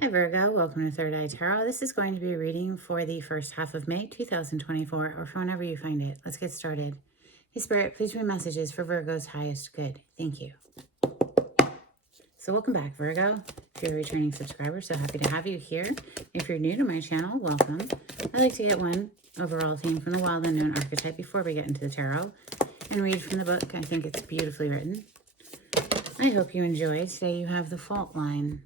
Hi Virgo, welcome to Third Eye Tarot. This is going to be a reading for the first half of May 2024, or for whenever you find it. Let's get started. Hey Spirit, please read messages for Virgo's highest good. Thank you. So welcome back, Virgo. If you're a returning subscriber, so happy to have you here. If you're new to my channel, welcome. I like to get one overall theme from the Wild Unknown archetype before we get into the tarot and read from the book. I think it's beautifully written. I hope you enjoy. Today you have the fault line.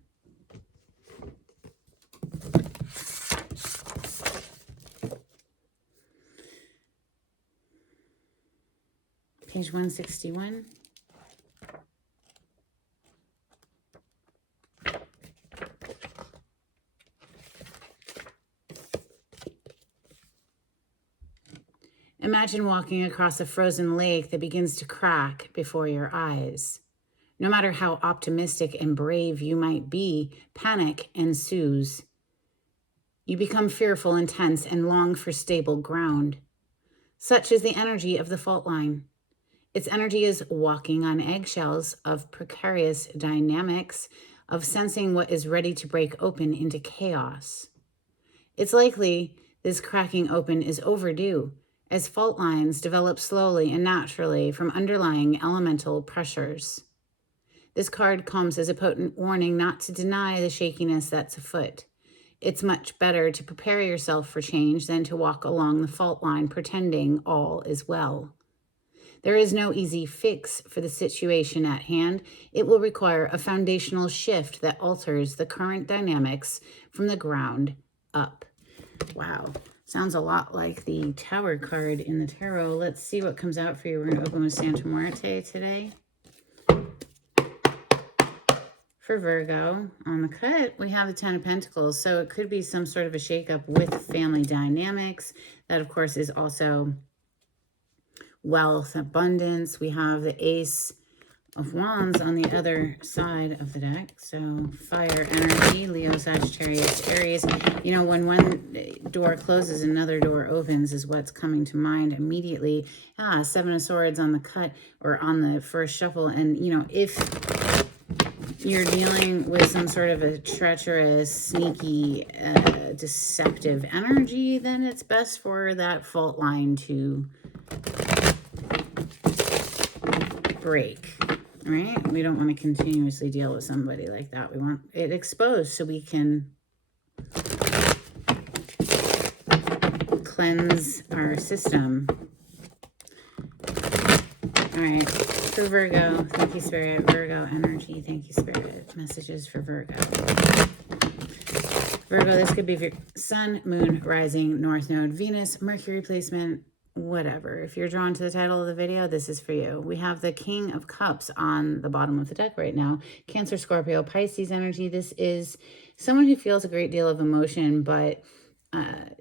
Page 161. Imagine walking across a frozen lake that begins to crack before your eyes. No matter how optimistic and brave you might be, panic ensues. You become fearful and tense and long for stable ground. Such is the energy of the fault line. Its energy is walking on eggshells of precarious dynamics, of sensing what is ready to break open into chaos. It's likely this cracking open is overdue, as fault lines develop slowly and naturally from underlying elemental pressures. This card comes as a potent warning not to deny the shakiness that's afoot. It's much better to prepare yourself for change than to walk along the fault line pretending all is well. There is no easy fix for the situation at hand. It will require a foundational shift that alters the current dynamics from the ground up. Wow. Sounds a lot like the Tower card in the tarot. Let's see what comes out for you. We're going to open with Santa Muerte today. For Virgo, on the cut, we have the Ten of Pentacles. So it could be some sort of a shakeup with family dynamics. That, of course, is also wealth, abundance. We have the Ace of Wands on the other side of the deck. So fire energy, Leo, Sagittarius, Aries. You know, when one door closes, another door opens is what's coming to mind immediately. Seven of Swords on the cut or on the first shuffle. And, you know, if you're dealing with some sort of a treacherous, sneaky, deceptive energy, then it's best for that fault line to break, right? We don't want to continuously deal with somebody like that. We want it exposed so we can cleanse our system. All right, for Virgo, thank you, Spirit. Virgo energy, thank you, Spirit. Messages for Virgo. Virgo, this could be your Sun, Moon, Rising, North Node, Venus, Mercury placement, whatever. If you're drawn to the title of the video, this is for you. We have the King of Cups on the bottom of the deck right now. Cancer, Scorpio, Pisces energy. This is someone who feels a great deal of emotion, but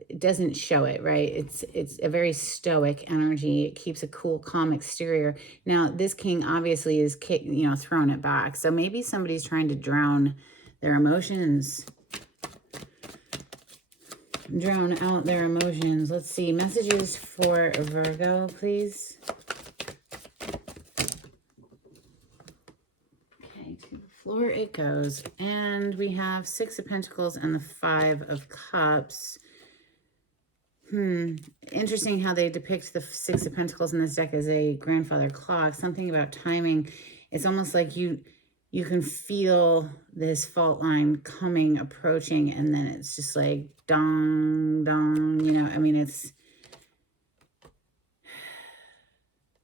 it doesn't show it, right? It's a very stoic energy. It keeps a cool, calm exterior. Now, this king obviously is, throwing it back. So maybe somebody's trying to drown their emotions. Drown out their emotions. Let's see. Messages for Virgo, please. Okay, to the floor it goes. And we have Six of Pentacles and the Five of Cups. Interesting how they depict the Six of Pentacles in this deck as a grandfather clock. Something about timing. It's almost like you can feel this fault line coming, approaching, and then it's just like dong, dong, I mean, it's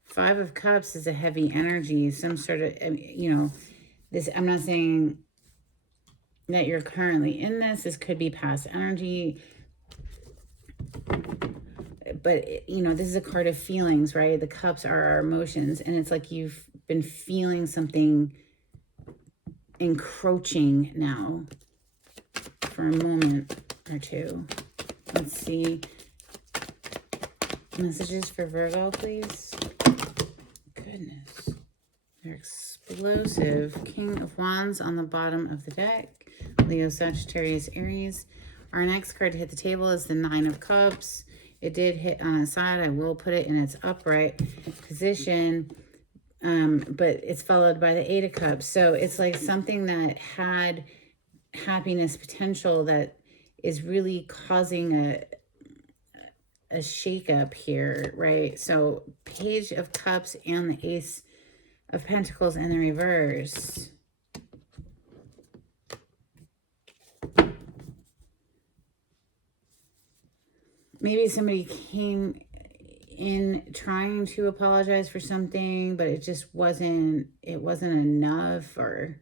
Five of Cups is a heavy energy, some sort of, this, I'm not saying that you're currently in this. This could be past energy. But, this is a card of feelings, right? The cups are our emotions. And it's like you've been feeling something encroaching now for a moment or two. Let's see. Messages for Virgo, please. Goodness. They're explosive. King of Wands on the bottom of the deck. Leo, Sagittarius, Aries. Our next card to hit the table is the Nine of Cups. It did hit on its side. I will put it in its upright position. But it's followed by the Eight of Cups. So it's like something that had happiness potential that is really causing a shakeup here, right? So Page of Cups and the Ace of Pentacles in the reverse. Maybe somebody came in trying to apologize for something, but it just wasn't enough, or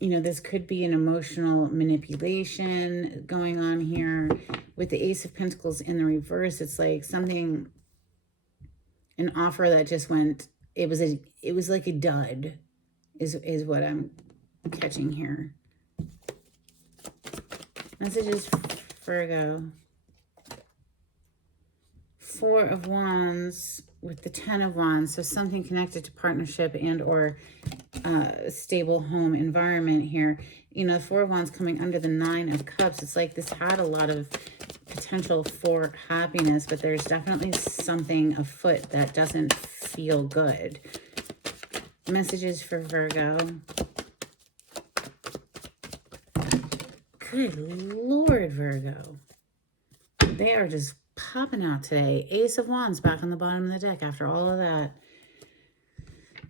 you know, this could be an emotional manipulation going on here. With the Ace of Pentacles in the reverse, it's like something, an offer that just went, it was like a dud, is what I'm catching here. Messages, Virgo. Four of Wands with the 10 of Wands. So something connected to partnership and or stable home environment here. You know, the Four of Wands coming under the 9 of Cups. It's like this had a lot of potential for happiness, but there's definitely something afoot that doesn't feel good. Messages for Virgo. Good Lord, Virgo. They are just popping out today. Ace of Wands back on the bottom of the deck after all of that.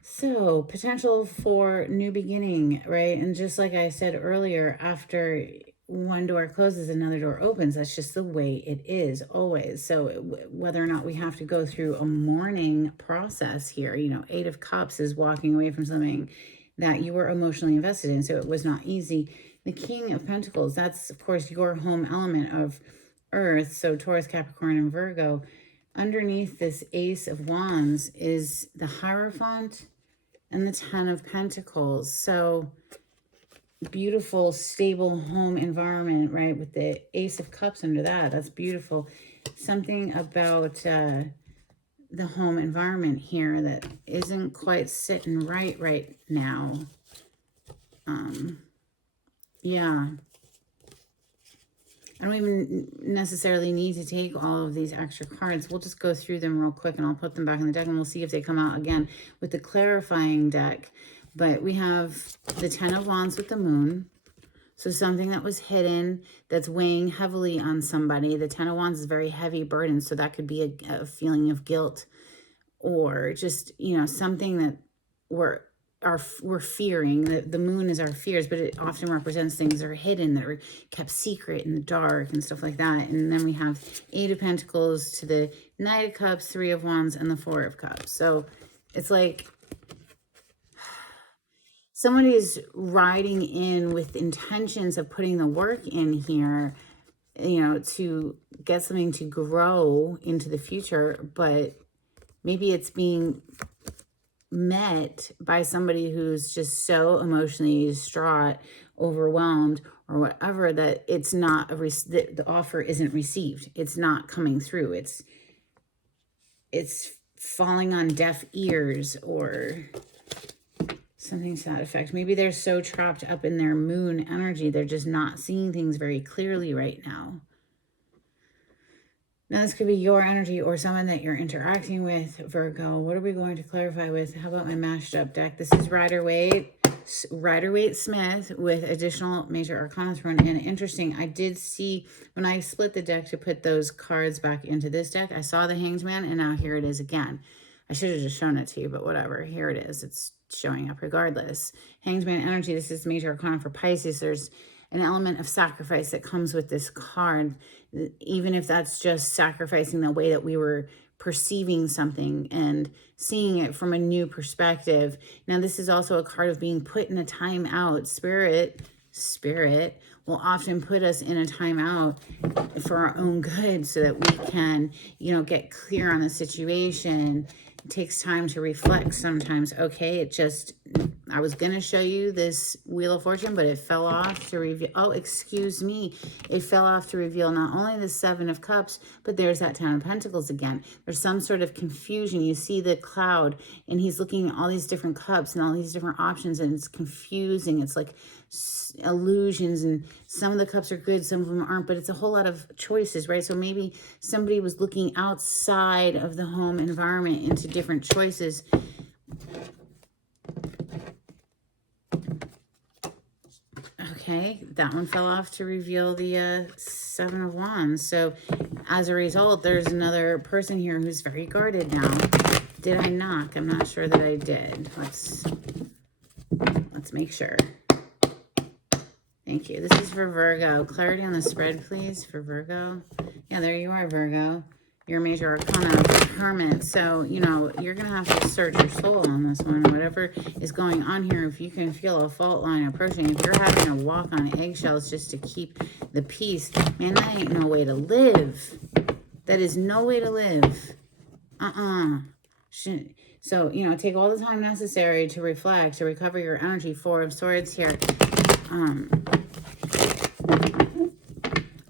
So, potential for new beginning, right? And just like I said earlier, after one door closes, another door opens. That's just the way it is always. So whether or not we have to go through a mourning process here, you know, 8 of Cups is walking away from something that you were emotionally invested in. So it was not easy. The King of Pentacles, that's of course your home element of Earth. So Taurus, Capricorn, and Virgo. Underneath this Ace of Wands is the Hierophant and the 10 of Pentacles. So beautiful, stable home environment, right? With the Ace of Cups under that. That's beautiful. Something about the home environment here that isn't quite sitting right now. Yeah. I don't even necessarily need to take all of these extra cards. We'll just go through them real quick and I'll put them back in the deck and we'll see if they come out again with the clarifying deck. But we have the 10 of Wands with the Moon. So something that was hidden that's weighing heavily on somebody. The 10 of Wands is very heavy burden. So that could be a feeling of guilt or just, you know, something that we're fearing. The moon is our fears, but it often represents things that are hidden, that are kept secret in the dark and stuff like that. And then we have 8 of Pentacles to the Knight of Cups, 3 of Wands, and the 4 of Cups. So it's like somebody's riding in with intentions of putting the work in here, you know, to get something to grow into the future, but maybe it's being met by somebody who's just so emotionally distraught, overwhelmed, or whatever, that it's not the offer isn't received. It's not coming through. It's falling on deaf ears or something to that effect. Maybe they're so trapped up in their moon energy, they're just not seeing things very clearly right now. Now, this could be your energy or someone that you're interacting with, Virgo. What are we going to clarify with? How about my mashed up deck? This is Rider-Waite-Smith with additional major arcana thrown in. Interesting, I did see when I split the deck to put those cards back into this deck, I saw the Hanged Man, and now here it is again. I should have just shown it to you, but whatever. Here it is. It's showing up regardless. Hanged Man energy, this is major arcana for Pisces. There's an element of sacrifice that comes with this card, even if that's just sacrificing the way that we were perceiving something and seeing it from a new perspective. Now, this is also a card of being put in a timeout. Spirit will often put us in a timeout for our own good so that we can, you know, get clear on the situation. It takes time to reflect sometimes. Okay, I was going to show you this Wheel of Fortune, but it fell off to reveal. Oh, excuse me. It fell off to reveal not only the 7 of Cups, but there's that 10 of Pentacles again. There's some sort of confusion. You see the cloud, and he's looking at all these different cups and all these different options, and it's confusing. It's like illusions, and some of the cups are good, some of them aren't, but it's a whole lot of choices, right? So maybe somebody was looking outside of the home environment into different choices. Okay, that one fell off to reveal the Seven of Wands. So as a result, there's another person here who's very guarded now. Did I knock? I'm not sure that I did. Let's make sure. Thank you. This is for Virgo. Clarity on the spread, please, for Virgo. Yeah, there you are, Virgo. Your major arcana, Hermit. So, you know, you're going to have to search your soul on this one. Whatever is going on here, if you can feel a fault line approaching, if you're having to walk on eggshells just to keep the peace, man, that ain't no way to live. That is no way to live. So, you know, take all the time necessary to reflect, to recover your energy. Four of Swords here.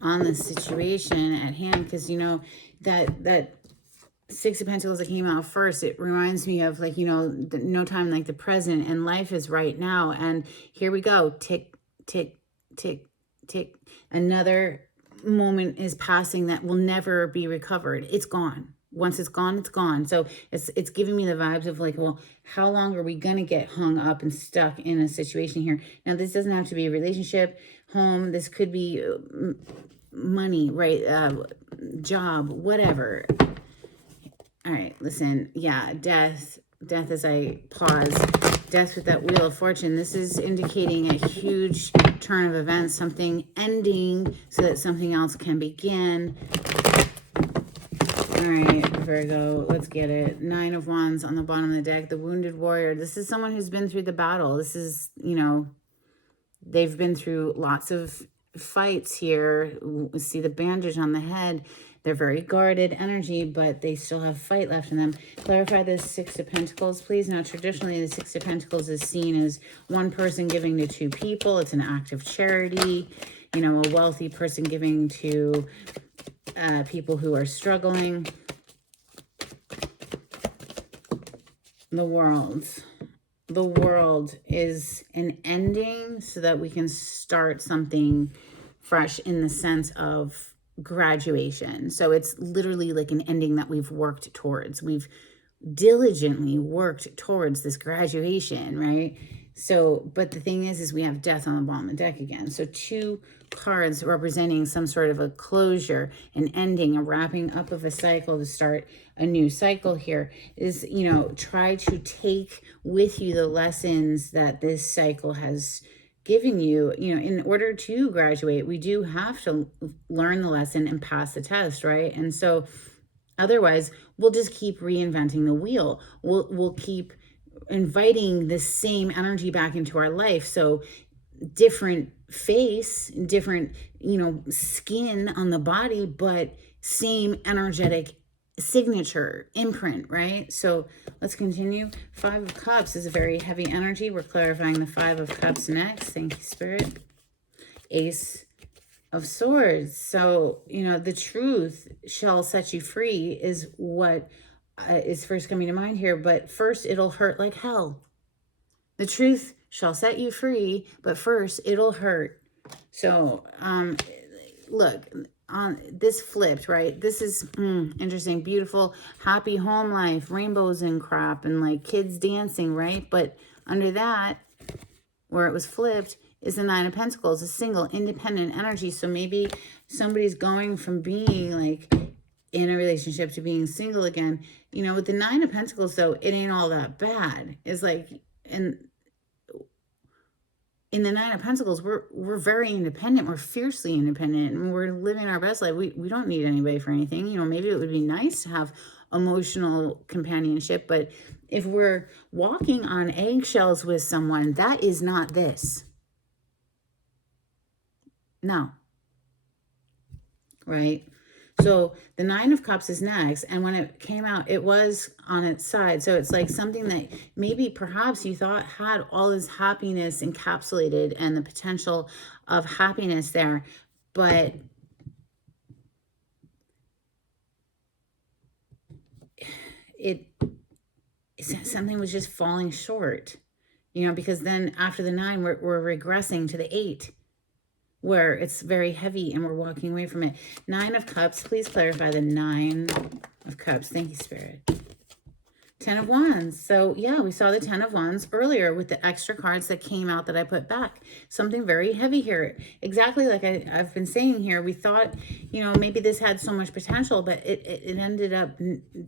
On the situation at hand, because, you know, that Six of Pentacles that came out first, it reminds me of, like, you know, no time like the present, and life is right now. And here we go. Tick, tick, tick, tick. Another moment is passing that will never be recovered. It's gone. Once it's gone, it's gone. So it's giving me the vibes of, like, well, how long are we going to get hung up and stuck in a situation here? Now, this doesn't have to be a relationship, home. This could be money, right? Job, whatever. All right, listen. Yeah, death as I pause. Death with that Wheel of Fortune. This is indicating a huge turn of events, something ending so that something else can begin. All right, Virgo, let's get it. Nine of Wands on the bottom of the deck. The Wounded Warrior. This is someone who's been through the battle. This is, you know, they've been through lots of fights here. See the bandage on the head. They're very guarded energy, but they still have fight left in them. Clarify this Six of Pentacles, please. Now, traditionally, the Six of Pentacles is seen as one person giving to two people. It's an act of charity. You know, a wealthy person giving to people who are struggling. The world is an ending so that we can start something fresh in the sense of graduation. So it's literally like an ending that we've worked towards. We've diligently worked towards this graduation, right? So, but the thing is we have death on the bottom of the deck again. So two cards representing some sort of a closure, an ending, a wrapping up of a cycle to start a new cycle here is, you know, try to take with you the lessons that this cycle has given you. You know, in order to graduate, we do have to learn the lesson and pass the test, right? And so otherwise, we'll just keep reinventing the wheel. We'll keep inviting the same energy back into our life. So different face, different, you know, skin on the body, but same energetic signature, imprint, right? So let's continue. Five of Cups is a very heavy energy. We're clarifying the Five of Cups next. Thank you, Spirit. Ace of Swords. So, you know, the truth shall set you free is what is first coming to mind here. But first, it'll hurt like hell. The truth shall set you free, but first, it'll hurt. So, look, on this flipped, right? This is interesting, beautiful, happy home life, rainbows and crap, and like kids dancing, right? But under that, where it was flipped, is the Nine of Pentacles, a single, independent energy. So maybe somebody's going from being like in a relationship to being single again. You know, with the Nine of Pentacles, though, it ain't all that bad. It's like, and in the Nine of Pentacles, we're very independent. We're fiercely independent, and we're living our best life. We don't need anybody for anything. You know, maybe it would be nice to have emotional companionship, but if we're walking on eggshells with someone, that is not this. No. Right? So the Nine of Cups is next. And when it came out, it was on its side. So it's like something that maybe perhaps you thought had all this happiness encapsulated and the potential of happiness there. But something was just falling short, you know, because then after the 9, we're regressing to the 8. Where it's very heavy and we're walking away from it. Nine of Cups, please clarify the Nine of Cups. Thank you, Spirit. Ten of Wands. So yeah, we saw the Ten of Wands earlier with the extra cards that came out that I put back. Something very heavy here. Exactly like I've been saying here. We thought, you know, maybe this had so much potential, but it ended up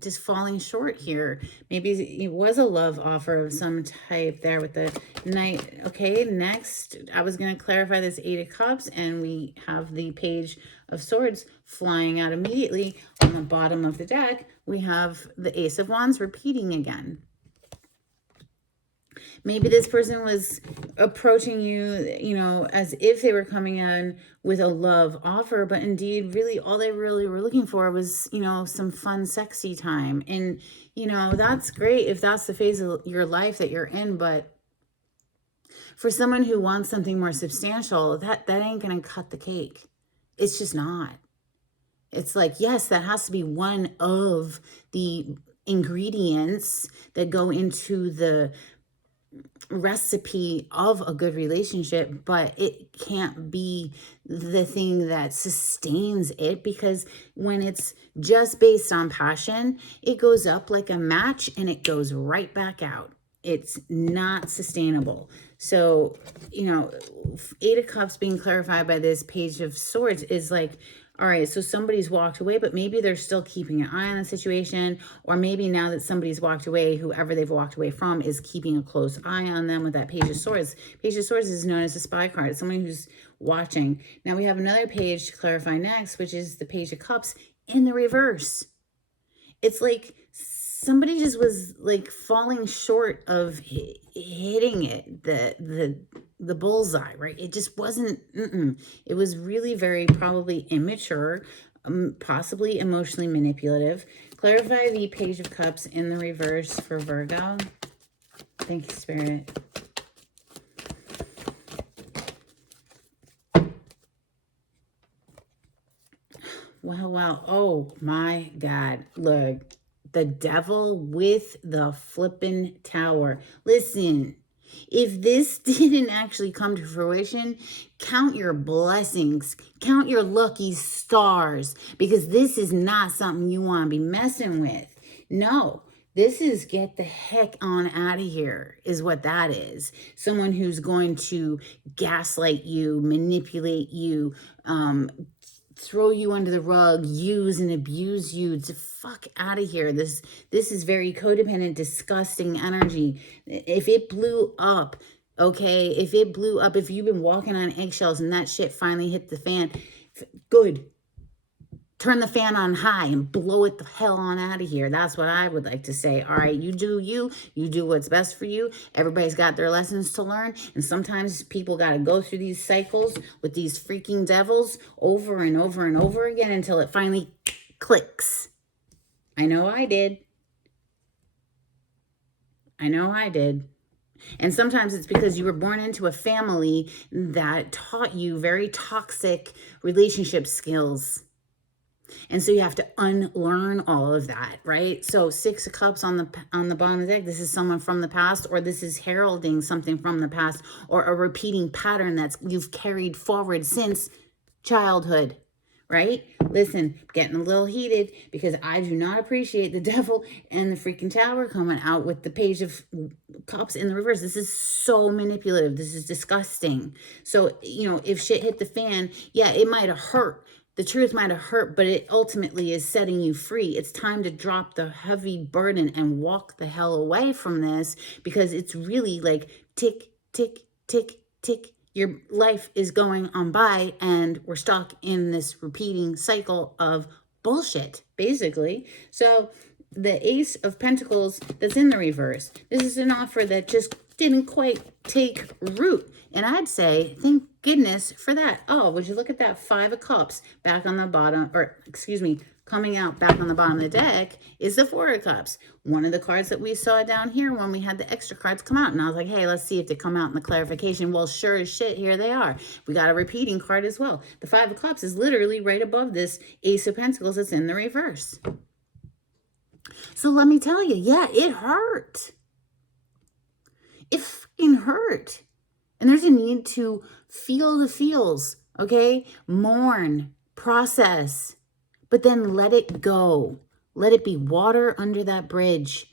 just falling short here. Maybe it was a love offer of some type there with the Knight. Okay, next, I was going to clarify this Eight of Cups, and we have the Page of Swords flying out immediately. On the bottom of the deck, we have the Ace of Wands repeating again. Maybe this person was approaching you, you know, as if they were coming in with a love offer, but indeed, really, all they really were looking for was, you know, some fun, sexy time. And, you know, that's great if that's the phase of your life that you're in, but for someone who wants something more substantial, that ain't going to cut the cake. It's just not. It's like, yes, that has to be one of the ingredients that go into the recipe of a good relationship, but it can't be the thing that sustains it, because when it's just based on passion, it goes up like a match and it goes right back out. It's not sustainable. So, you know, Eight of Cups being clarified by this Page of Swords is like, all right, so somebody's walked away, but maybe they're still keeping an eye on the situation, or maybe now that somebody's walked away, whoever they've walked away from is keeping a close eye on them with that Page of Swords. Page of Swords is known as a spy card. It's someone who's watching. Now we have another page to clarify next, which is the Page of Cups in the reverse. It's like somebody just was like falling short of hitting it, the bullseye, right? It just wasn't, it was really very probably immature, possibly emotionally manipulative. Clarify the Page of Cups in the reverse for Virgo. Thank you, Spirit. Wow. Oh my God. Look, the Devil with the flippin' tower. Listen, if this didn't actually come to fruition, count your blessings, count your lucky stars, because this is not something you want to be messing with. No, this is get the heck on out of here is what that is. Someone who's going to gaslight you, manipulate you, throw you under the rug, use and abuse you. To fuck out of here. This is very codependent, disgusting energy. If it blew up, okay, if it blew up, if you've been walking on eggshells and that shit finally hit the fan, good. Turn the fan on high and blow it the hell on out of here. That's what I would like to say. All right, you do what's best for you. Everybody's got their lessons to learn. And sometimes people got to go through these cycles with these freaking devils over and over and over again until it finally clicks. I know I did. And sometimes it's because you were born into a family that taught you very toxic relationship skills. And so you have to unlearn all of that, right? So Six of Cups on the bottom of the deck, this is someone from the past, or this is heralding something from the past, or a repeating pattern that's you've carried forward since childhood, right? Listen, getting a little heated because I do not appreciate the Devil and the freaking Tower coming out with the Page of Cups in the reverse. This is so manipulative. This is disgusting. So, you know, if shit hit the fan, yeah, it might have hurt. The truth might have hurt, but it ultimately is setting you free. It's time to drop the heavy burden and walk the hell away from this, because it's really like tick, tick, tick, tick. Your life is going on by and we're stuck in this repeating cycle of bullshit, basically. So the Ace of Pentacles that's in the reverse, this is an offer that just didn't quite take root. And I'd say, thank goodness for that. Oh, would you look at that Five of Cups back on the bottom, or excuse me, coming out back on the bottom of the deck is the Four of Cups. One of the cards that we saw down here when we had the extra cards come out. And I was like, hey, let's see if they come out in the clarification. Well, sure as shit, here they are. We got a repeating card as well. The Five of Cups is literally right above this Ace of Pentacles that's in the reverse. So let me tell you, yeah, it hurt. It fucking hurt. And there's a need to feel the feels, okay? Mourn, process, but then let it go. Let it be water under that bridge.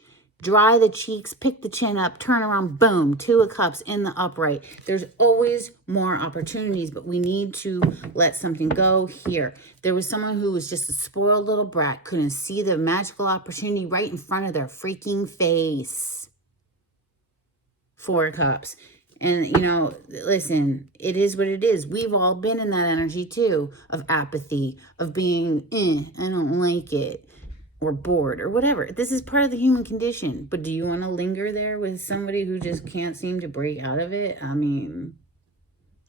Dry the cheeks, pick the chin up, turn around, boom, 2 of Cups in the upright. There's always more opportunities, but we need to let something go here. There was someone who was just a spoiled little brat, couldn't see the magical opportunity right in front of their freaking face. 4 of Cups. And, you know, listen, it is what it is. We've all been in that energy, too, of apathy, of being, I don't like it, or bored, or whatever. This is part of the human condition. But do you want to linger there with somebody who just can't seem to break out of it? I mean,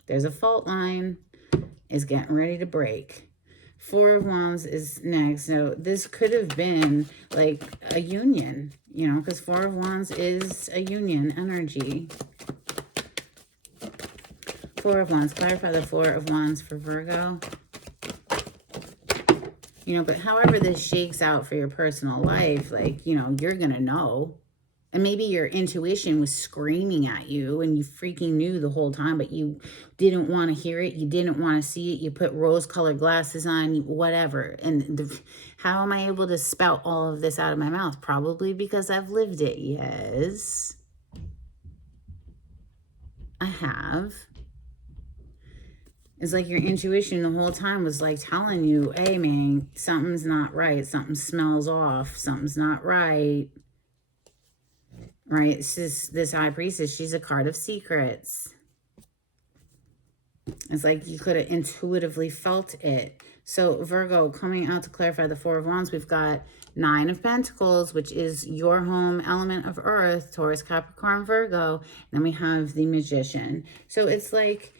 there's a fault line. It's getting ready to break. 4 of Wands is next. So this could have been like a union, you know, because 4 of Wands is a union energy. 4 of Wands. Clarify the 4 of Wands for Virgo. You know, but however this shakes out for your personal life, like, you know, you're going to know. And maybe your intuition was screaming at you and you freaking knew the whole time, but you didn't want to hear it. You didn't want to see it. You put rose-colored glasses on, whatever. And how am I able to spout all of this out of my mouth? Probably because I've lived it. Yes, I have. It's like your intuition the whole time was like telling you, hey, man, something's not right. Something smells off. Something's not right. Right? It's just this High Priestess. She's a card of secrets. It's like you could have intuitively felt it. So Virgo, coming out to clarify the 4 of Wands, we've got 9 of Pentacles, which is your home element of Earth, Taurus, Capricorn, Virgo. And then we have the Magician. So it's like,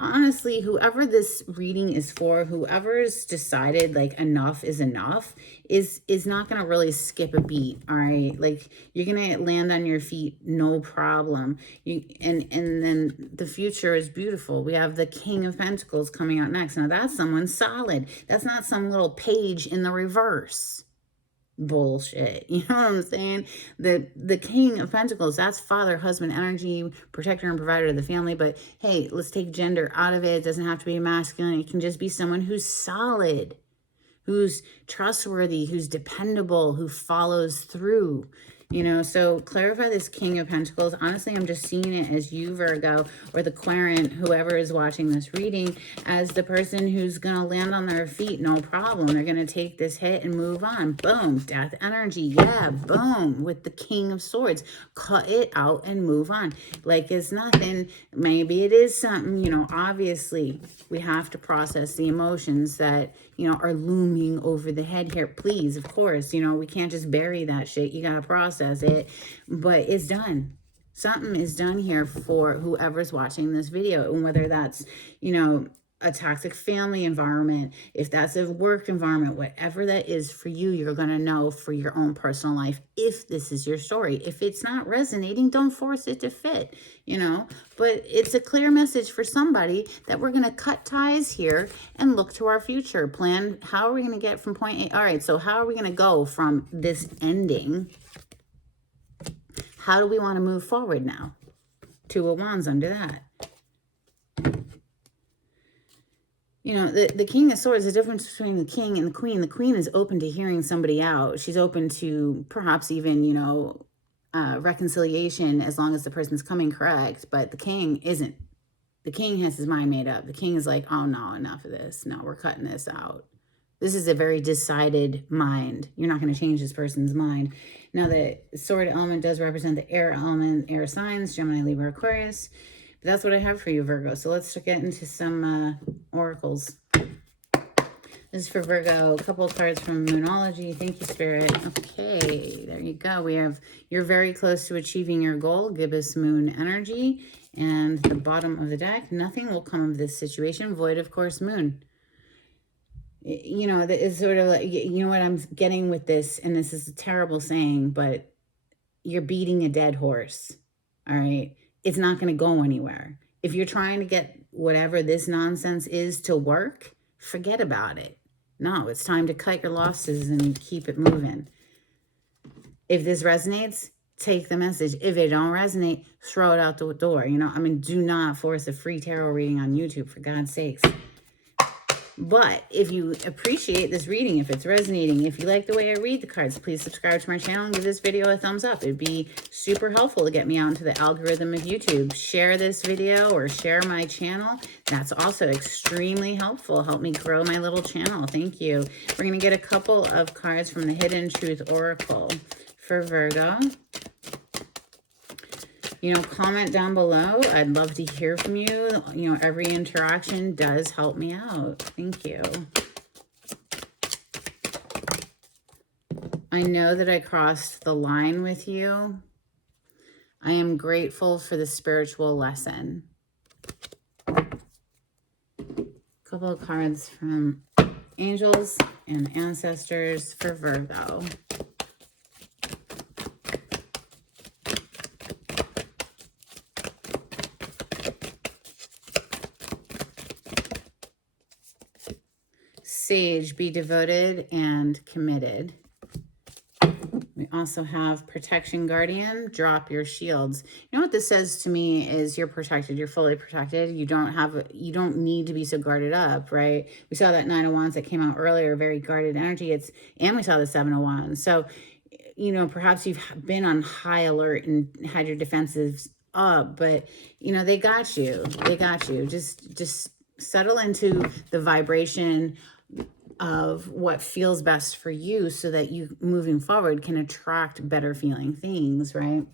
honestly, whoever this reading is for, whoever's decided like enough is enough is not going to really skip a beat. All right. Like you're going to land on your feet. No problem. And then the future is beautiful. We have the King of Pentacles coming out next. Now that's someone solid. That's not some little page in the reverse. Bullshit. You know what I'm saying? The King of Pentacles, that's father, husband, energy, protector, and provider of the family. But hey, let's take gender out of it. It doesn't have to be masculine. It can just be someone who's solid, who's trustworthy, who's dependable, who follows through. You know, so clarify this King of Pentacles. Honestly, I'm just seeing it as you, Virgo, or the querent, whoever is watching this reading, as the person who's going to land on their feet, no problem. They're going to take this hit and move on. Boom, death energy. Yeah, boom, with the King of Swords. Cut it out and move on. Like it's nothing. Maybe it is something, you know, obviously we have to process the emotions that, you know, are looming over the head here. Please, of course, you know, we can't just bury that shit. You got to process it, but it's done. Something is done here for whoever's watching this video. And whether that's, you know, a toxic family environment, if that's a work environment, whatever that is for you, you're going to know for your own personal life if this is your story. If it's not resonating, don't force it to fit, you know. But it's a clear message for somebody that we're going to cut ties here and look to our future. Plan, how are we going to get from point A? All right, so how are we going to go from this ending? How do we want to move forward now? 2 of Wands under that. You know, the King of Swords, the difference between the King and the Queen. The Queen is open to hearing somebody out. She's open to perhaps even, you know, reconciliation as long as the person's coming correct. But the King isn't. The King has his mind made up. The King is like, oh, no, enough of this. No, we're cutting this out. This is a very decided mind. You're not going to change this person's mind. Now, the sword element does represent the air element, air signs, Gemini, Libra, Aquarius. But that's what I have for you, Virgo. So let's get into some oracles. This is for Virgo. A couple of cards from Moonology. Thank you, Spirit. Okay, there you go. We have, you're very close to achieving your goal. Gibbous Moon energy. And the bottom of the deck, nothing will come of this situation. Void, of course, Moon. You know, that is sort of like, you know what I'm getting with this, and this is a terrible saying, but you're beating a dead horse. All right. It's not going to go anywhere. If you're trying to get whatever this nonsense is to work, forget about it. No, it's time to cut your losses and keep it moving. If this resonates, take the message. If it don't resonate, throw it out the door. You know, I mean, do not force a free tarot reading on YouTube, for God's sakes. But if you appreciate this reading, if it's resonating, if you like the way I read the cards, please subscribe to my channel and give this video a thumbs up. It'd be super helpful to get me out into the algorithm of YouTube. Share this video or share my channel. That's also extremely helpful. Help me grow my little channel. Thank you. We're going to get a couple of cards from the Hidden Truth Oracle for Virgo. You know, comment down below. I'd love to hear from you. You know, every interaction does help me out. Thank you. I know that I crossed the line with you. I am grateful for the spiritual lesson. A couple of cards from angels and ancestors for Virgo. Sage, be devoted and committed. We also have protection, guardian, drop your shields. You know what this says to me is you're protected. You're fully protected. You don't need to be so guarded up, right? We saw that Nine of Wands that came out earlier, very guarded energy. And we saw the Seven of Wands. So, you know, perhaps you've been on high alert and had your defenses up, but you know, they got you. They got you. Just settle into the vibration of what feels best for you so that you moving forward can attract better feeling things, right?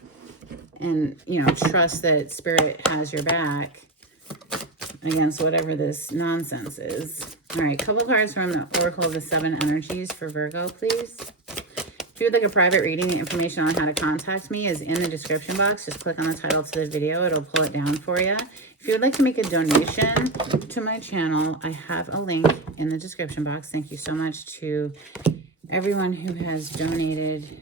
And, you know, trust that spirit has your back against whatever this nonsense is. All right, couple cards from the Oracle of the Seven Energies for Virgo, please. If you would like a private reading, the information on how to contact me is in the description box. Just click on the title to the video. It'll pull it down for you. If you would like to make a donation to my channel, I have a link in the description box. Thank you so much to everyone who has donated.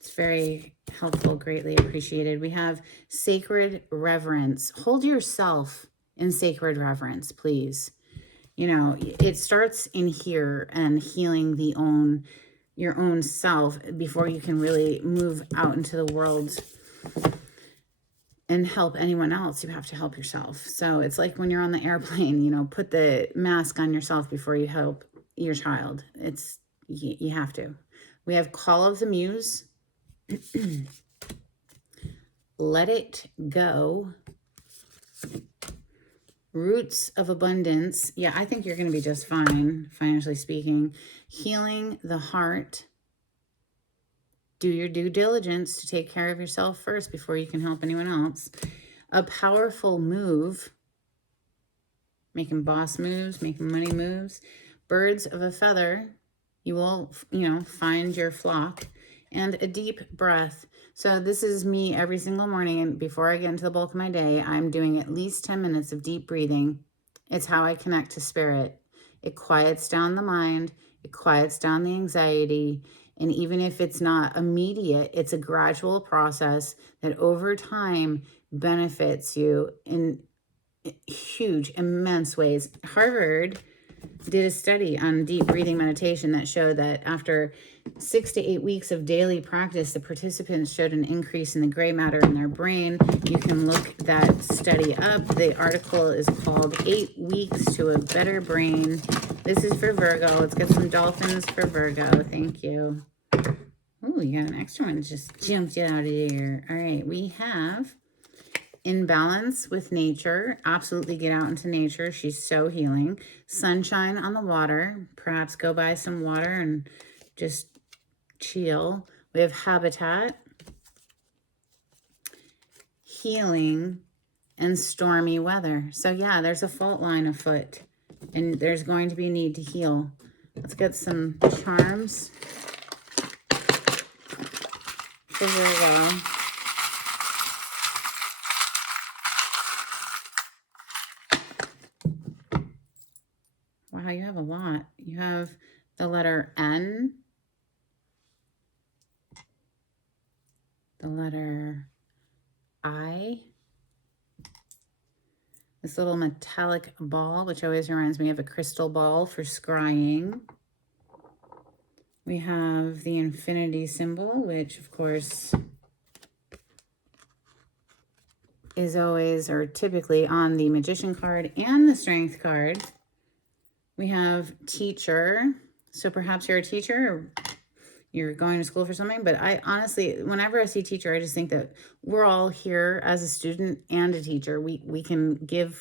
It's very helpful, greatly appreciated. We have sacred reverence. Hold yourself in sacred reverence, please. You know, it starts in here and healing your own self before you can really move out into the world and help anyone else. You have to help yourself. So it's like when you're on the airplane, you know, put the mask on yourself before you help your child. You have to. We have Call of the Muse. Let it go. Roots of abundance. Yeah, I think you're going to be just fine, financially speaking. Healing the heart. Do your due diligence to take care of yourself first before you can help anyone else. A powerful move. Making boss moves, making money moves. Birds of a feather. You will, you know, find your flock. And a deep breath. So this is me every single morning, and before I get into the bulk of my day, I'm doing at least 10 minutes of deep breathing. It's how I connect to spirit. It quiets down the mind. It quiets down the anxiety. And even if it's not immediate, it's a gradual process that over time benefits you in huge, immense ways. Harvard did a study on deep breathing meditation that showed that after 6 to 8 weeks of daily practice, the participants showed an increase in the gray matter in their brain. You can look that study up. The article is called 8 Weeks to a Better Brain. This is for Virgo. Let's get some dolphins for Virgo. Thank you. Oh, you got an extra one that just jumped out of here. All right, we have In Balance with Nature. Absolutely get out into nature. She's so healing. Sunshine on the water. Perhaps go buy some water and just chill. We have Habitat. Healing and stormy weather. So yeah, there's a fault line afoot and there's going to be a need to heal. Let's get some charms for Virgo. Wow, you have a lot. You have the letter N, the letter I, this little metallic ball, which always reminds me of a crystal ball for scrying. We have the infinity symbol, which of course is always or typically on the Magician card and the Strength card. We have teacher. So perhaps you're a teacher or you're going to school for something. But I honestly, whenever I see teacher, I just think that we're all here as a student and a teacher. We can give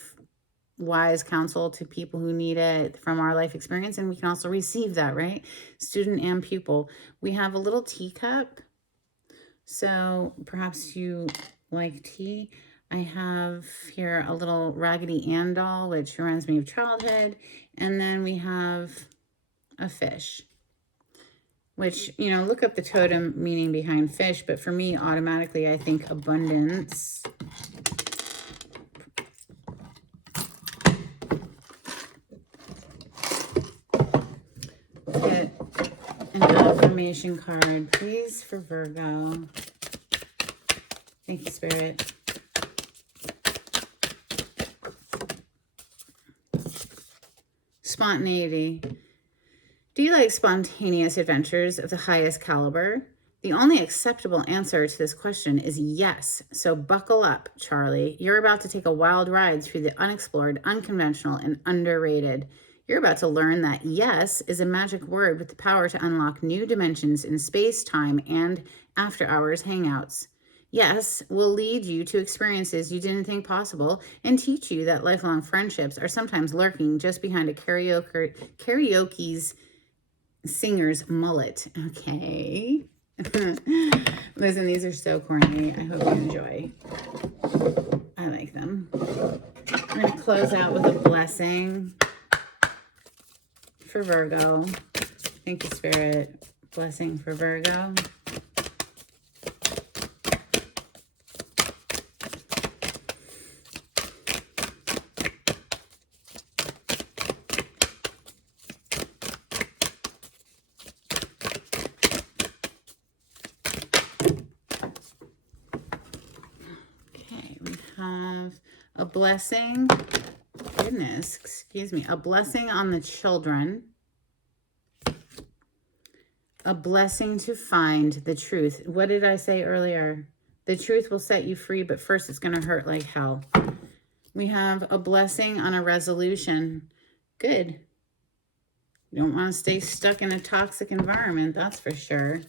wise counsel to people who need it from our life experience, and we can also receive that, right? Student and pupil. We have a little teacup. So perhaps you like tea. I have here a little Raggedy Ann doll, which reminds me of childhood. And then we have a fish, which, you know, look up the totem meaning behind fish. But for me, automatically, I think abundance. Get an affirmation card, please, for Virgo. Thank you, Spirit. Spontaneity. Do you like spontaneous adventures of the highest caliber? The only acceptable answer to this question is yes. So buckle up, Charlie. You're about to take a wild ride through the unexplored, unconventional, and underrated. You're about to learn that yes is a magic word with the power to unlock new dimensions in space, time, and after-hours hangouts. Yes will lead you to experiences you didn't think possible and teach you that lifelong friendships are sometimes lurking just behind a karaoke's singer's mullet. Okay. Listen, these are so corny. I hope you enjoy. I like them. I'm going to close out with a blessing for Virgo. Thank you, Spirit. Blessing for Virgo. Have a blessing, goodness, excuse me, a blessing on the children, a blessing to find the truth. What did I say earlier? The truth will set you free, but first it's going to hurt like hell. We have a blessing on a resolution. Good. You don't want to stay stuck in a toxic environment, that's for sure.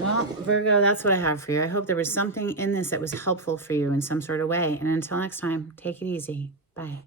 Well, Virgo, that's what I have for you. I hope there was something in this that was helpful for you in some sort of way. And until next time, take it easy. Bye.